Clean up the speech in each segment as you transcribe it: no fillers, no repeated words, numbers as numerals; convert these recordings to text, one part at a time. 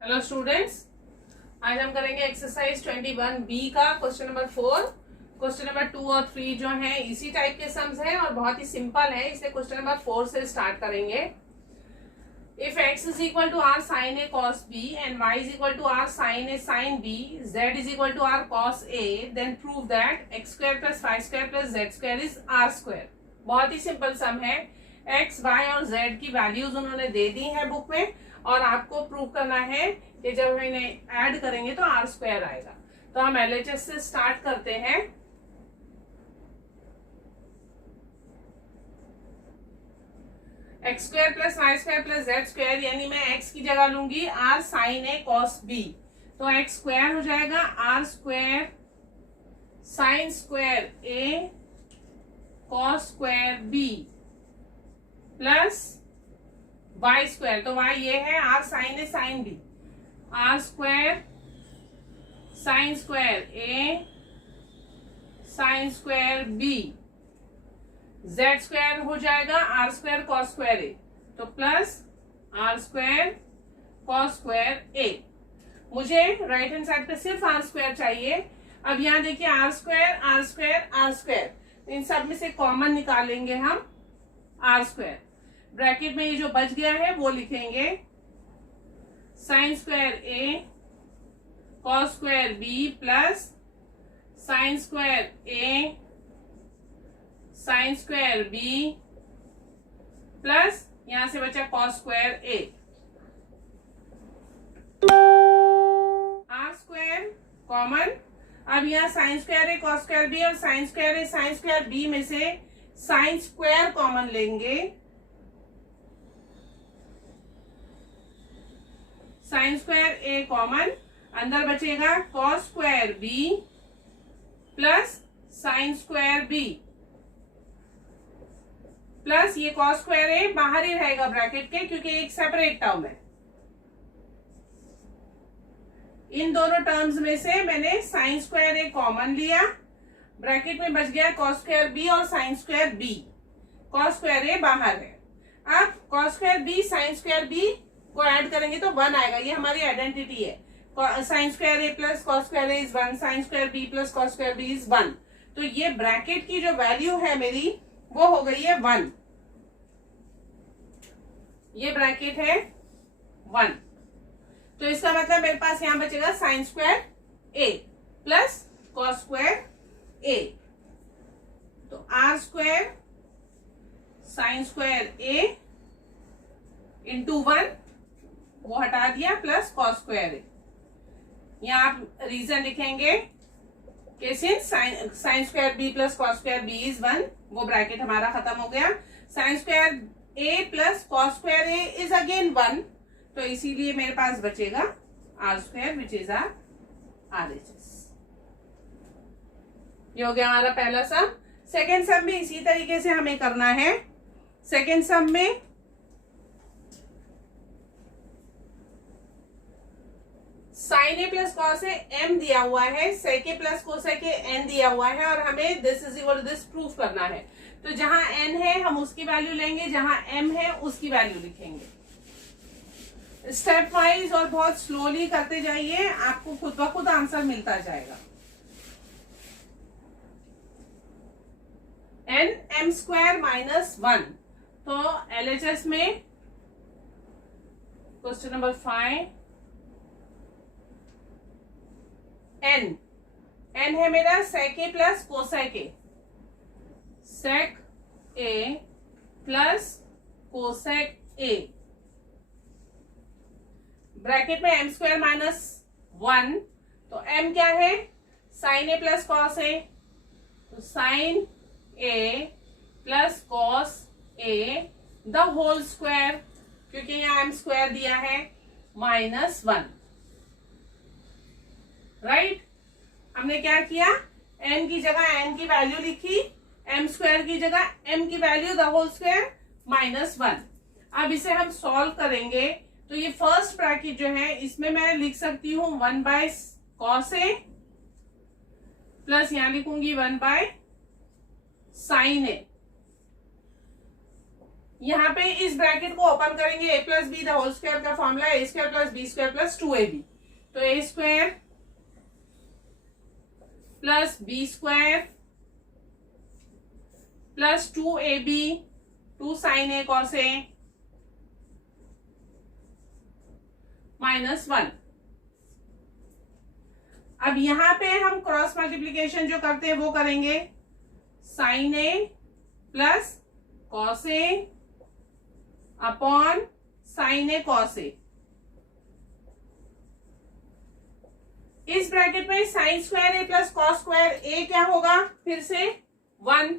Hello students, आज हम करेंगे एक्सरसाइज 21B का क्वेश्चन नंबर 4। क्वेश्चन नंबर 2 और 3 जो हैं इसी टाइप के सम्स हैं और बहुत ही सिंपल है, इसलिए क्वेश्चन नंबर 4 से स्टार्ट करेंगे। If x is equal to r sine A cos b and y is equal to r sine A sine b, z is equal to r cos a, then prove that x square plus y square plus z square is r square. बहुत ही simple सम है। x, y और z की values उन्होंने दे दी है book में और आपको प्रूव करना है कि जब हम इन्हें ऐड करेंगे तो आर स्क्वायर आएगा। तो हम एलएचएस से स्टार्ट करते हैं। X square plus y square plus z square, यानी मैं एक्स की जगह लूंगी आर साइन ए कॉस बी, तो एक्स स्क्वायर हो जाएगा r square sine square A cos square B plus y square, तो वाई ये है r sine A sine B, r square sine square A sine square B, z square हो जाएगा r square cos square A, तो plus r square cos square ए। मुझे right hand side पे सिर्फ are square चाहिए। अब यहां देखिए R square R square R square, इन सब में से कॉमन निकालेंगे हम आर स्क्वायर। ब्रैकेट में ये जो बच गया है वो लिखेंगे sine square A cos square B plus sine square A sine square B plus यहां से बचा cos square A. R square common, अब यहां sine square A cos square B और sine square A sine square B में से sine square common लेंगे, sine square A common, अंदर बचेगा cos square B plus sine square B plus ये cos square A बाहर ही रहेगा ब्रैकेट के क्योंकि एक सेपरेट टर्म है। इन दोनों टर्म्स में से मैंने साइन स्क्वायर ए कॉमन लिया, ब्रैकेट में बच गया कॉस स्क्वायर बी और sine square B, cos square A बाहर है। अब cos square B sine square B को ऐड करेंगे तो 1 आएगा, ये हमारी आइडेंटिटी है। Sine square A plus cos square A is 1, sine square B plus cos square B is 1, तो ये ब्रैकेट की जो वैल्यू है मेरी वो हो गई है 1। ये ब्रैकेट है 1, तो इसका मतलब मेरे पास यहां बचेगा sine square A plus cos square A, तो r square sine square A into 1 वो हटा दिया प्लस कॉस स्क्वायर ए। यहां आप रीजन लिखेंगे कि since sine square B plus cos square B is 1, वो ब्रैकेट हमारा खत्म हो गया। Sine square A plus cos square A is again 1, तो इसीलिए मेरे पास बचेगा r square which is r RHS। ये हो गया हमारा पहला सम। सेकेंड सम में इसी तरीके से हमें करना है। सेकेंड सम में sine A plus cos A M दिया हुआ है, sec A plus cosec A N दिया हुआ है और हमें this is equal to this proof करना है। तो जहां एन है हम उसकी वैल्यू लेंगे, जहां एम है उसकी वैल्यू लिखेंगे। स्टेप वाइज और बहुत स्लोली करते जाइए, आपको खुद ब खुद आंसर मिलता जाएगा। एन एम स्क्वायर माइनस 1, तो एलएचएस में क्वेश्चन नंबर 5 एन है मेरा sec A plus cosec A, sec A plus cosec A, bracket में एम स्क्वायर माइनस 1, तो एम क्या है sine A plus cos A, तो sine A plus cos A the whole square, क्योंकि यहां M square दिया है माइनस 1, राइट। हमने क्या किया, एन की जगह एन की वैल्यू लिखी, एम स्क्वायर की जगह एम की value the whole square minus 1। अब इसे हम सॉल्व करेंगे, तो ये फर्स्ट ब्रैकेट जो है इसमें मैं लिख सकती हूं 1 बाय कॉस ए प्लस यहां लिखूंगी 1 बाय साइन ए, यहाँ पे इस ब्रैकेट को ओपन करेंगे, a plus B the whole square का फॉर्मूला है a square plus B square plus 2ab, तो a square plus B square plus 2ab 2 sine A cos A -1। अब यहां पे हम क्रॉस मल्टीप्लीकेशन जो करते हैं वो करेंगे, sign A plus cos A upon sign A cos ए। इस ब्रैकेट में sign square A plus cos square ए क्या होगा, फिर से 1,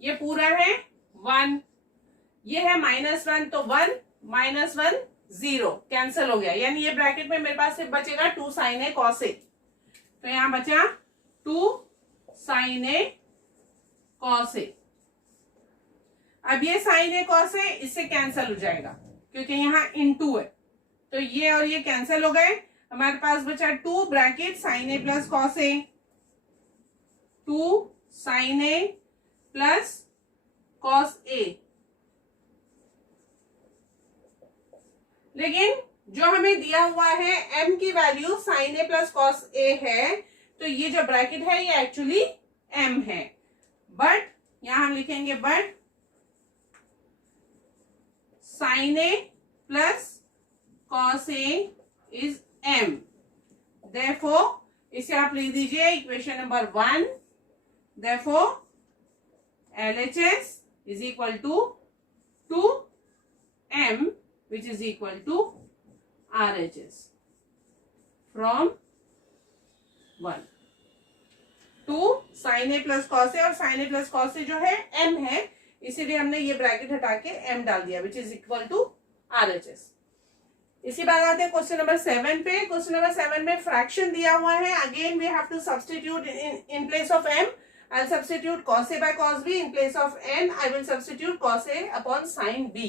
ये पूरा है 1, ये है -1, तो 1 -1 0 कैंसिल हो गया, यानी ये ब्रैकेट में मेरे पास सिर्फ बचेगा 2 साइन ए कॉस ए। तो यहां बचा 2 साइन ए कॉस ए। अब ये साइन ए कॉस ए इससे कैंसिल हो जाएगा क्योंकि यहाँ इनटू है, तो ये और ये कैंसिल हो गए। हमारे पास बचा 2 bracket sign A plus cos A, 2 sine A plus cos ए। लेकिन जो हमें दिया हुआ है m की value sign A plus cos ए है, तो ये जो ब्रैकेट है ये एक्चुअली m है, बट यहां हम लिखेंगे but sine A plus cos A is m, therefore इसे आप लिख दीजिए equation number 1, therefore LHS is equal to 2m which is equal to RHS from 1। 2 sine A plus cos A, और sine A plus cos A जो है m है, इसीलिए हमने ये ब्रैकेट हटा के m डाल दिया which is equal to RHS। इसी बात आते हैं क्वेश्चन नंबर 7 पे। क्वेश्चन नंबर 7 में फ्रैक्शन दिया हुआ है, again we have to substitute in place of m। I'll substitute cos A by cos B in place of n. I will substitute cos A upon sin B.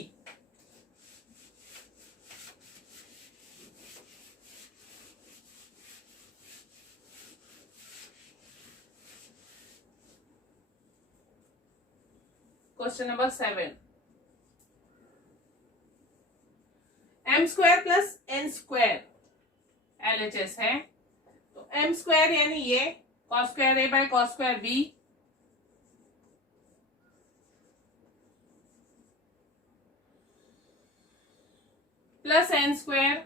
Question number 7. m square plus n square LHS है, तो m square यानी ये cos square A by cos square B plus n square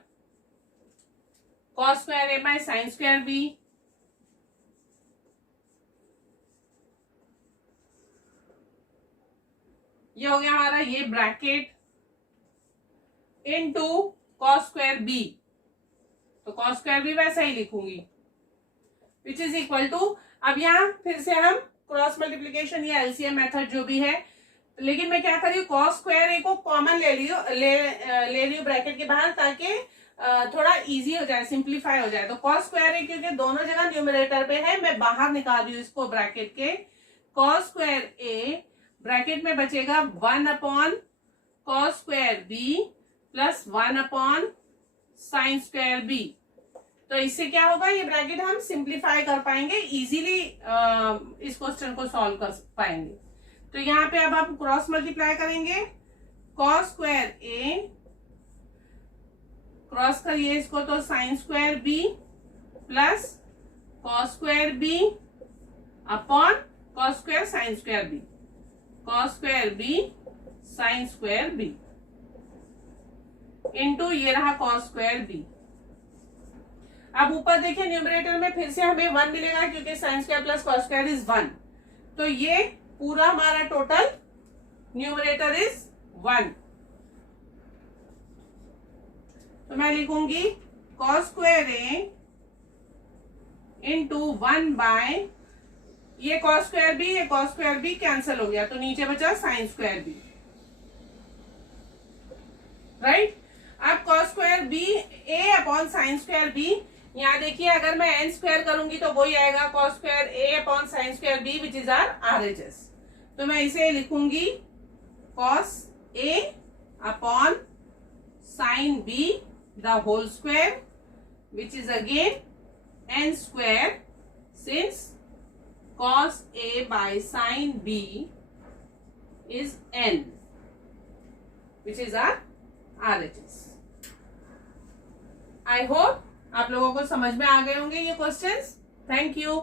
cos square A by sin square B ये हो गया हमारा ये bracket into cos square B, तो cos square B वैसा ही लिखूंगी विच इज इक्वल टू, अब यहाँ फिर से हम क्रॉस मल्टीप्लीकेशन या एलसीएम मेथड जो भी है, लेकिन मैं क्या कर रही हूँ कॉस स्क्वायर ए को कॉमन ले रही हूँ ब्रैकेट के बाहर, ताकि थोड़ा इजी हो जाए, सिंप्लीफाई हो जाए। तो कॉस स्क्वायर ए क्योंकि दोनों जगह न्यूमरेटर पे है, मैं बाहर निकाल रही हूँ इसको ब्रैकेट के। कॉस स्क्वायर ए ब्रैकेट में बचेगा 1 upon cos square B plus 1 upon sine square B. तो इससे क्या होगा, ये ब्रैकेट हम सिंप्लीफाई कर पाएंगे, इजीली इस क्वेश्चन को सॉल्व कर पाएंगे। तो यहाँ पे अब आप क्रॉस मल्टीप्लाई करेंगे, कॉस स्क्वायर ए क्रॉस करिए इसको तो sine square B plus cos square B upon cos square sine square B, cos square B sine square B into ये रहा कॉस स्क्वायर बी। अब ऊपर देखिए न्यूमरेटर में फिर से हमें 1 मिलेगा क्योंकि sine square plus cos square is 1, तो ये पूरा हमारा टोटल न्यूमरेटर इज 1। तो मैं लिखूंगी cos square A into 1 bye ये कॉस स्क्वायर बी, ये कॉस स्क्वायर बी कैंसिल हो गया, तो नीचे बचा साइन स्क्वायर बी, राइट। अब कॉस स्क्वायर बी ए अपॉन साइन स्क्वायर बी, यहाँ देखिए अगर मैं एन स्क्वायर करूंगी तो वही आएगा cos square A upon sine square B which is r RHS। तो मैं इसे लिखूंगी cos A upon sine B the whole square which is again N square, since cos A by sin B is n। Which is r RHS। I hope आप लोगों को समझ में आ गए होंगे ये क्वेश्चंस। Thank you.